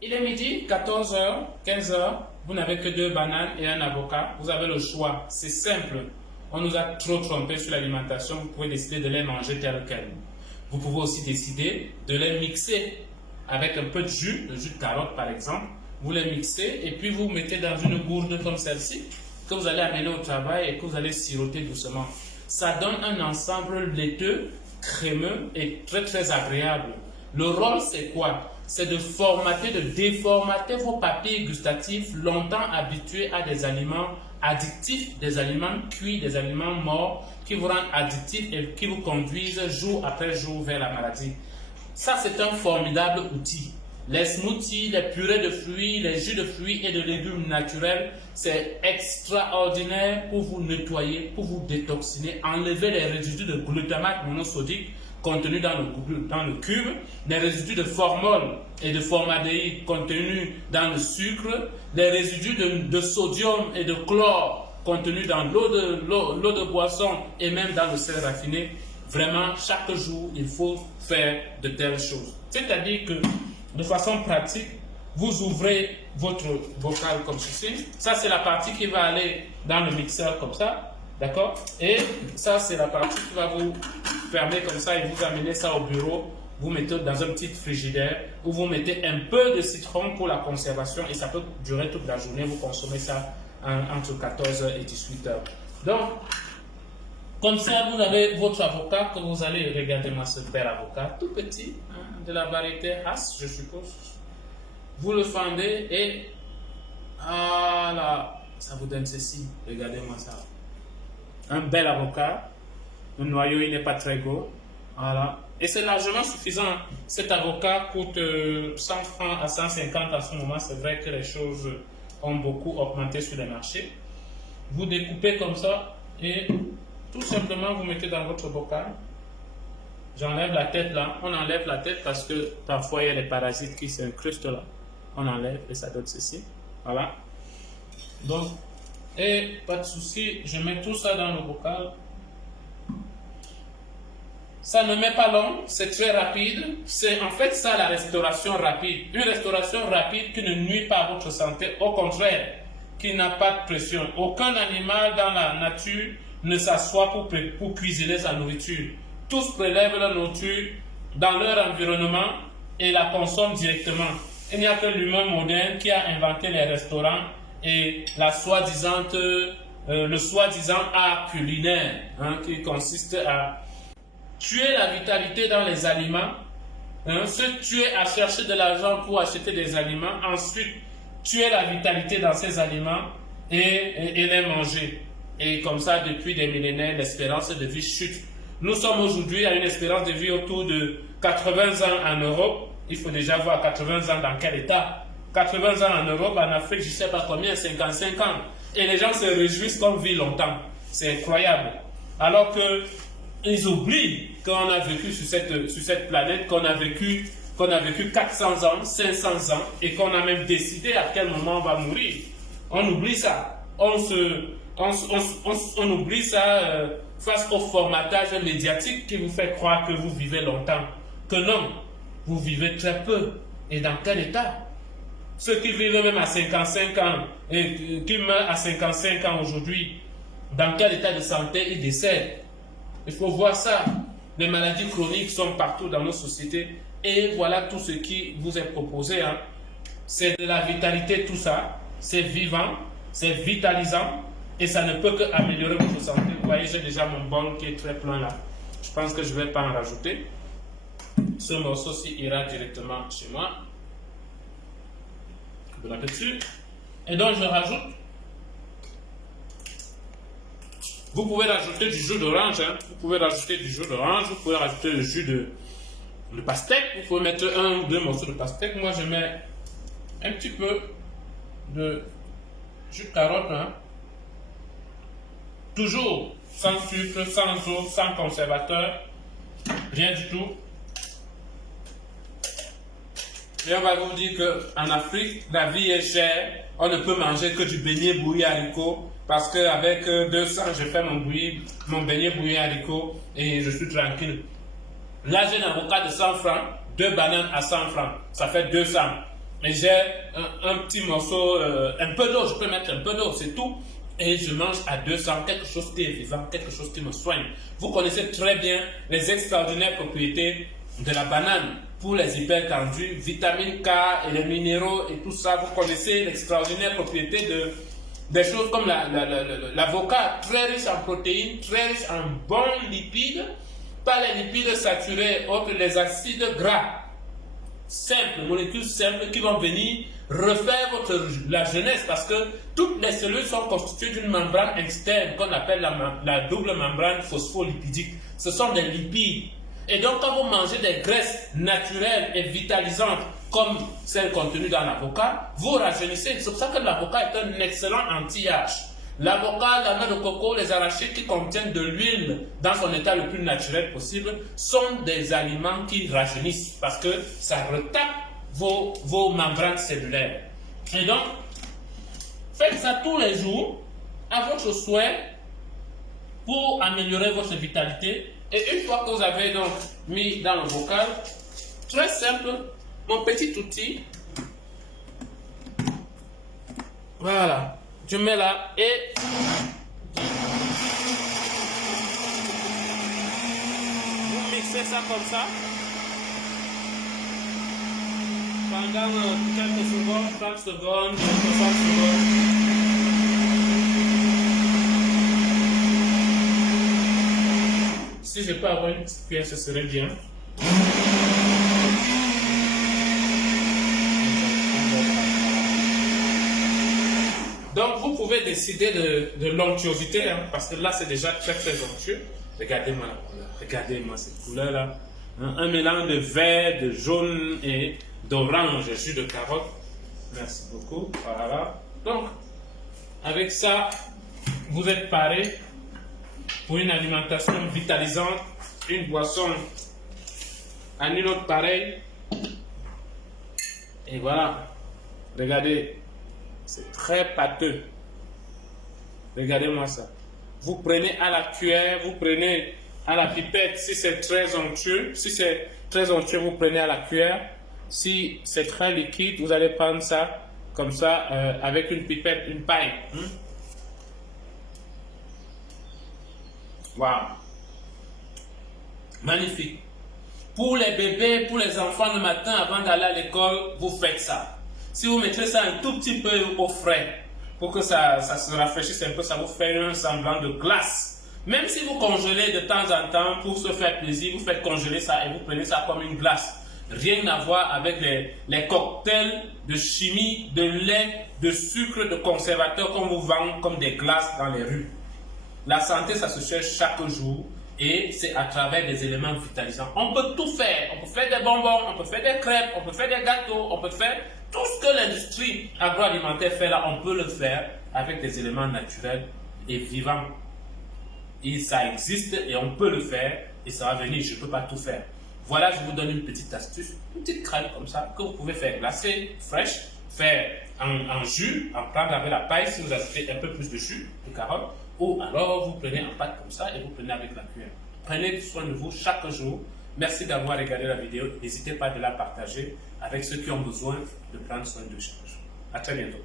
Il est midi, 14h, 15h, vous n'avez que 2 bananes et un avocat. Vous avez le choix, c'est simple. On nous a trop trompé sur l'alimentation, vous pouvez décider de les manger tel quel. Vous pouvez aussi décider de les mixer avec un peu de jus, le jus de carotte par exemple. Vous les mixez et puis vous mettez dans une gourde comme celle-ci que vous allez amener au travail et que vous allez siroter doucement. Ça donne un ensemble laiteux, crémeux et très très agréable. Le rôle c'est quoi? C'est de formater, de déformater vos papilles gustatives longtemps habitués à des aliments addictifs, des aliments cuits, des aliments morts qui vous rendent addictifs et qui vous conduisent jour après jour vers la maladie. Ça, c'est un formidable outil. Les smoothies, les purées de fruits, les jus de fruits et de légumes naturels, c'est extraordinaire pour vous nettoyer, pour vous détoxiner, enlever les résidus de glutamate monosodique contenus dans le cube, les résidus de formol et de formaldéhyde contenus dans le sucre, les résidus de sodium et de chlore contenus dans l'eau de boisson et même dans le sel raffiné. Vraiment, chaque jour, il faut faire de telles choses. C'est-à-dire que, de façon pratique, vous ouvrez votre bocal comme ceci. Ça, c'est la partie qui va aller dans le mixeur comme ça. D'accord? Et ça, c'est la partie qui va vous fermer comme ça et vous amener ça au bureau. Vous mettez dans un petit frigidaire où vous mettez un peu de citron pour la conservation et ça peut durer toute la journée. Vous consommez ça entre 14h et 18h. Donc, comme ça, vous avez votre avocat que vous allez regarder, moi, ce bel avocat, tout petit, hein, de la variété Hass, je suppose. Vous le fendez et voilà, ça vous donne ceci. Regardez-moi ça. Un bel avocat. Le noyau, il n'est pas très gros. Voilà. Et c'est largement suffisant. Cet avocat coûte 100 francs à 150 à ce moment. C'est vrai que les choses ont beaucoup augmenté sur les marchés. Vous découpez comme ça et tout simplement vous mettez dans votre bocal. J'enlève la tête là. On enlève la tête parce que parfois il y a les parasites qui s'incrustent là. On enlève et ça donne ceci. Voilà. Donc, et pas de souci, je mets tout ça dans le bocal. Ça ne met pas long, c'est très rapide. C'est en fait ça la restauration rapide. Une restauration rapide qui ne nuit pas à votre santé, au contraire, qui n'a pas de pression. Aucun animal dans la nature ne s'assoit pour cuisiner sa nourriture. Tous prélèvent la nourriture dans leur environnement et la consomment directement. Il n'y a que l'humain moderne qui a inventé les restaurants et le soi-disant art culinaire, hein, qui consiste à tuer la vitalité dans les aliments, hein, se tuer à chercher de l'argent pour acheter des aliments, ensuite tuer la vitalité dans ces aliments et les manger. Et comme ça, depuis des millénaires, l'espérance de vie chute. Nous sommes aujourd'hui à une espérance de vie autour de 80 ans en Europe. Il faut déjà voir 80 ans dans quel état. 80 ans en Europe, en Afrique, je ne sais pas combien, 55 ans. Et les gens se réjouissent qu'on vit longtemps. C'est incroyable. Alors qu'ils oublient qu'on a vécu sur cette planète, qu'on a vécu 400 ans, 500 ans, et qu'on a même décidé à quel moment on va mourir. On oublie ça. On oublie ça face au formatage médiatique qui vous fait croire que vous vivez longtemps. Que non, vous vivez très peu. Et dans quel état? Ceux qui vivent même à 55 ans et qui meurent à 55 ans aujourd'hui, dans quel état de santé ils décèdent? Il faut voir ça. Les maladies chroniques sont partout dans nos sociétés. Et voilà tout ce qui vous est proposé. Hein. C'est de la vitalité, tout ça. C'est vivant, c'est vitalisant. Et ça ne peut qu'améliorer votre santé. Vous voyez, j'ai déjà mon bol qui est très plein là. Je pense que je ne vais pas en rajouter. Ce morceau-ci ira directement chez moi. Bon appétit. Et donc, je rajoute. Vous pouvez rajouter du jus d'orange. Hein. Vous pouvez rajouter du jus d'orange. Vous pouvez rajouter le jus de pastèque. Vous pouvez mettre 1 ou 2 morceaux de pastèque. Moi, je mets un petit peu de jus de carotte. Hein. Toujours sans sucre, sans eau, sans conservateur. Rien du tout. Et on va vous dire qu'en Afrique, la vie est chère. On ne peut manger que du beignet bouilli haricots. Parce qu'avec 200, je fais mon beignet bouilli haricots et je suis tranquille. Là, j'ai un avocat de 100 francs, 2 bananes à 100 francs. Ça fait 200. et j'ai un petit morceau, un peu d'eau, je peux mettre un peu d'eau, c'est tout. Et je mange à 200, quelque chose qui est vivant, quelque chose qui me soigne. Vous connaissez très bien les extraordinaires propriétés de la banane pour les hypertendus, vitamine K et les minéraux et tout ça. Vous connaissez l'extraordinaire propriété des choses comme l'avocat, très riche en protéines, très riche en bons lipides, pas les lipides saturés, autres les acides gras simples, molécules simples qui vont venir refaire la jeunesse parce que toutes les cellules sont constituées d'une membrane externe qu'on appelle la double membrane phospholipidique. Ce sont des lipides. Et donc quand vous mangez des graisses naturelles et vitalisantes comme celles contenues dans l'avocat, vous rajeunissez. C'est pour ça que l'avocat est un excellent anti-âge. L'avocat, la noix de coco, les arachides qui contiennent de l'huile dans son état le plus naturel possible sont des aliments qui rajeunissent parce que ça retape vos membranes cellulaires. Et donc, faites ça tous les jours à votre souhait pour améliorer votre vitalité. Et une fois que vous avez donc mis dans le bocal, très simple, mon petit outil, voilà. Je mets là et vous mixez ça comme ça pendant quelques secondes, 30 secondes, 60 secondes. Si je peux avoir une petite cuillère, ce serait bien. Donc, vous pouvez décider de l'onctuosité, hein, parce que là, c'est déjà très, très onctueux. Regardez-moi la couleur. Regardez-moi cette couleur-là. Hein, un mélange de vert, de jaune et d'orange, jus de carotte. Merci beaucoup. Voilà. Donc, avec ça, vous êtes paré pour une alimentation vitalisante, une boisson à nul autre pareil. Et voilà. Regardez. C'est très pâteux. Regardez-moi ça. Vous prenez à la cuillère, vous prenez à la pipette si c'est très onctueux. Si c'est très onctueux, vous prenez à la cuillère. Si c'est très liquide, vous allez prendre ça comme ça avec une pipette, une paille. Waouh! Magnifique. Pour les bébés, pour les enfants le matin avant d'aller à l'école, vous faites ça. Si vous mettez ça un tout petit peu au frais, pour que ça se rafraîchisse un peu, ça vous fait un semblant de glace. Même si vous congelez de temps en temps pour se faire plaisir, vous faites congeler ça et vous prenez ça comme une glace. Rien à voir avec les cocktails de chimie, de lait, de sucre, de conservateurs qu'on vous vend comme des glaces dans les rues. La santé, ça se cherche chaque jour. Et c'est à travers des éléments vitalisants. On peut tout faire. On peut faire des bonbons, on peut faire des crêpes, on peut faire des gâteaux, on peut faire tout ce que l'industrie agroalimentaire fait là. On peut le faire avec des éléments naturels et vivants. Et ça existe et on peut le faire et ça va venir. Je ne peux pas tout faire. Voilà, je vous donne une petite astuce, une petite crème comme ça que vous pouvez faire glacer, fraîche, faire en jus, en prendre avec la paille si vous ajoutez un peu plus de jus de carotte. Ou alors vous prenez en pâte comme ça et vous prenez avec la cuillère. Prenez soin de vous chaque jour. Merci d'avoir regardé la vidéo. N'hésitez pas de la partager avec ceux qui ont besoin de prendre soin de chaque jour. À très bientôt.